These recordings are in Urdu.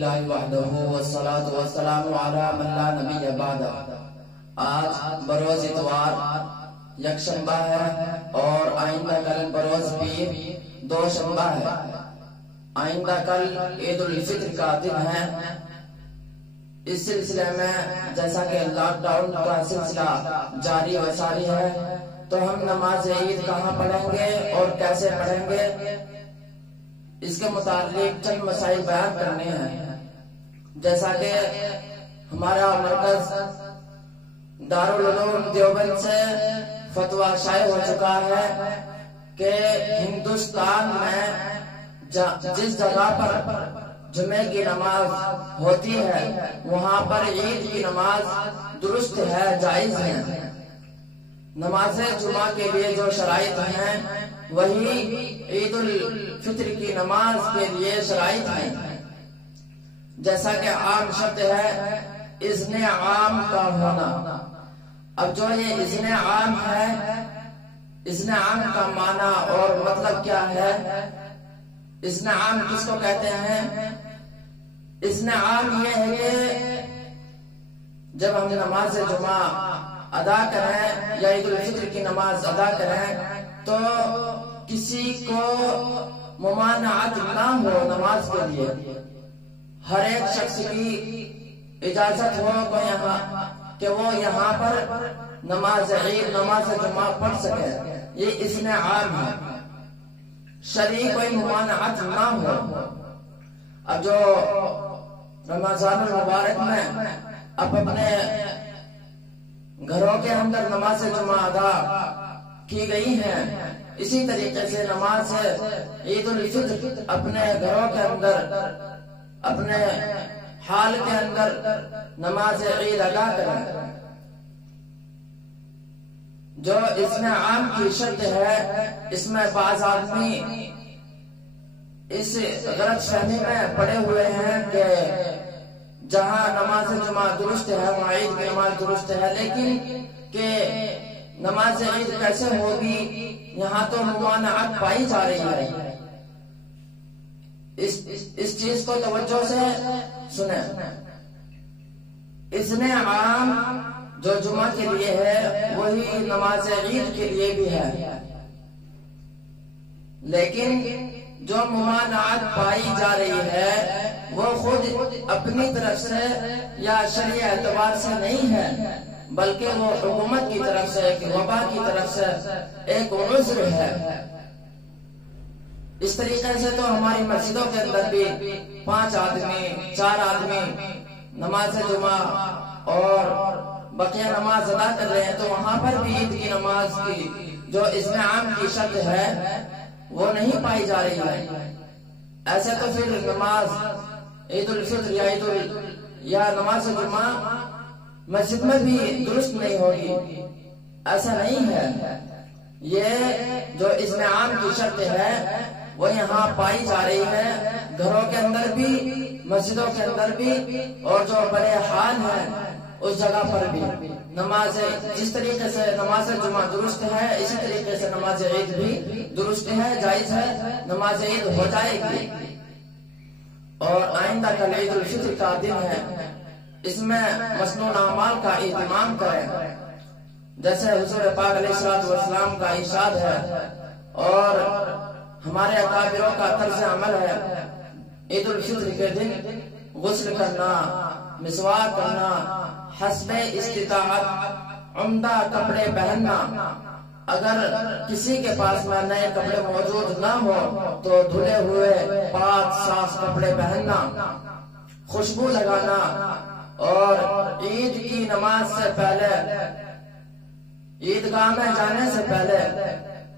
للہ وحدہ والصلاة والسلام علی من لا نبی بعد۔ آج بروز اتوار یکشنبہ ہے اور آئندہ کل بروز پیر دوشنبہ ہے۔ آئندہ کل عید الفطر کا دن ہے۔ اس سلسلے میں جیسا کہ لاک ڈاؤن کا سلسلہ جاری و ساری ہے تو ہم نماز عید کہاں پڑھیں گے اور کیسے پڑھیں گے، اس کے متعلق چند مسائل بیان کرنے ہیں۔ جیسا کہ ہمارا مرکز دارالعلوم دیوبند سے فتویٰ شائع ہو چکا ہے کہ ہندوستان میں جس جگہ پر جمعے کی نماز ہوتی ہے وہاں پر عید کی نماز درست ہے، جائز ہے۔ نماز جمعہ کے لیے جو شرائط ہیں وہی عید الفطر کی نماز کے لیے شرائط ہیں۔ جیسا کہ عام شرط ہے اذن عام کا ہونا۔ اب جو یہ اذن عام ہے، اذن عام کا معنی اور مطلب کیا ہے؟ اذن عام کس کو کہتے ہیں؟ اذن عام یہ ہے کہ جب ہم نماز جمعہ ادا کریں یا عید الفطر کی نماز ادا کریں تو کسی کو ممانعت نہ ہو نماز کے لیے، ہر ایک شخص کی اجازت ہو کہ وہ یہاں پر نماز عید نماز جمعہ پڑھ سکے۔ یہ اذن عام ہے، شرعی کوئی ممانعت نہ ہو۔ اب جو رمضان المبارک میں اپنے گھروں کے اندر نماز جمعہ ادا کی گئی ہیں، اسی طریقے سے نماز عید الفطر اپنے گھروں کے اندر اپنے حال کے اندر نماز عید ادا کریں۔ جو اذن عام کی شرط ہے اس میں بعض آدمی اس غلط فہمی میں پڑے ہوئے ہیں کہ جہاں نماز جمعہ درست ہے وہاں عید کی نماز درست ہے، لیکن کہ نماز عید کیسے ہوگی، یہاں تو ممانعت پائی جا رہی ہے۔ اس چیز کو توجہ سے سنیں۔ اذن عام جو جمعہ کے لیے ہے وہی نماز عید کے لیے بھی ہے، لیکن جو ممانعت پائی جا رہی ہے وہ خود اپنی طرف سے یا شرعی اعتبار سے نہیں ہے، بلکہ وہ حکومت کی طرف سے، ایک وبا کی طرف سے ایک عذر ہے۔ اس طریقے سے تو ہماری مسجدوں کے اندر بھی 5 آدمی 4 آدمی نماز جمعہ اور بقیہ نماز ادا کر رہے ہیں، تو وہاں پر بھی عید کی نماز کی جو اذن عام کی شرط ہے وہ نہیں پائی جا رہی ہے۔ ایسے تو پھر نماز عید الفطر یا نماز جمعہ مسجد میں بھی درست نہیں ہوگی، ایسا نہیں ہے۔ یہ جو اذن عام کی شرط ہے وہ یہاں پائی جا رہی ہے، گھروں کے اندر بھی مسجدوں کے اندر بھی، اور جو بڑے حال ہیں اس جگہ پر بھی نماز جس طریقے سے نماز جمعہ درست ہے اسی طریقے سے نماز عید بھی درست ہے، جائز ہے، نماز عید ہو جائے گی۔ اور آئندہ کل عید الفطر کا دن ہے، اس میں مسنون اعمال کا اہتمام کریں، جیسے حضور پاک علیہ الصلوۃ والسلام کا ارشاد ہے اور ہمارے اکابروں کا طرز عمل ہے۔ عید الفطر کے دن غسل کرنا، مسواک کرنا، حسب استطاعت عمدہ کپڑے پہننا، اگر کسی کے پاس میں نئے کپڑے موجود نہ ہو تو دھلے ہوئے پاک صاف کپڑے پہننا، خوشبو لگانا، اور عید کی نماز سے پہلے عیدگاہ میں جانے سے پہلے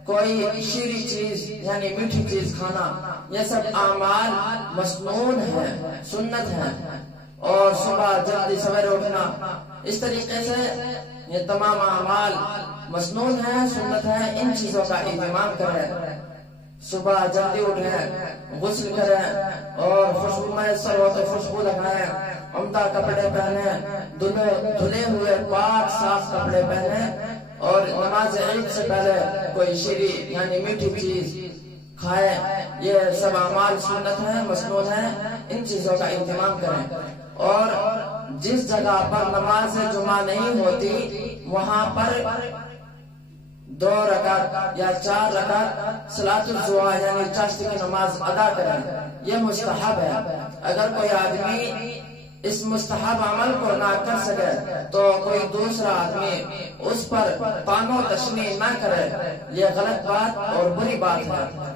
کوئی شیریں چیز یعنی میٹھی چیز کھانا، یہ سب اعمال مسنون ہیں، سنت ہیں۔ اور صبح جلدی سویرے اٹھنا، اس طریقے سے یہ تمام اعمال مسنون ہیں، سنت ہیں، ان چیزوں کا اہتمام کریں۔ صبح جلدی اٹھیں، غسل کریں اور خوشبو میسر ہو تو خوشبو لگائیں، عمدہ کپڑے پہنیں، دھلے ہوئے پاک صاف کپڑے پہنیں، اور نماز عید سے پہلے کوئی شیریں یعنی میٹھی چیز کھائیں، یہ سب اعمال سنت ہیں، مسنون ہیں، ان چیزوں کا اہتمام کریں۔ اور جس جگہ پر نماز جمعہ نہیں ہوتی وہاں پر 2 رکعت یا 4 رکعت صلاۃ الضحیٰ یعنی چاشت کی نماز ادا کریں، یہ مستحب ہے۔ اگر کوئی آدمی اس مستحب عمل کو نہ کر سکے تو کوئی دوسرا آدمی اس پر طعن و تشنیع نہ کرے، یہ غلط بات اور بری بات ہے۔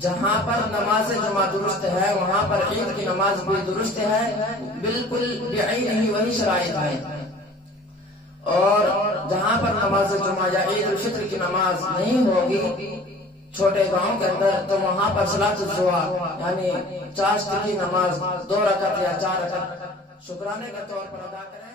جہاں پر نماز جمعہ درست ہے وہاں پر عید کی نماز بھی درست ہے، بالکل بعینہ وہی شرائط ہے۔ اور جہاں پر نماز جمعہ یا عید الفطر کی نماز نہیں ہوگی چھوٹے گاؤں کے اندر، تو وہاں پر صلاۃ الضحیٰ یعنی چاشت کی نماز 2 رکعت یا 4 رکعت شکرانے کے طور پر ادا کریں۔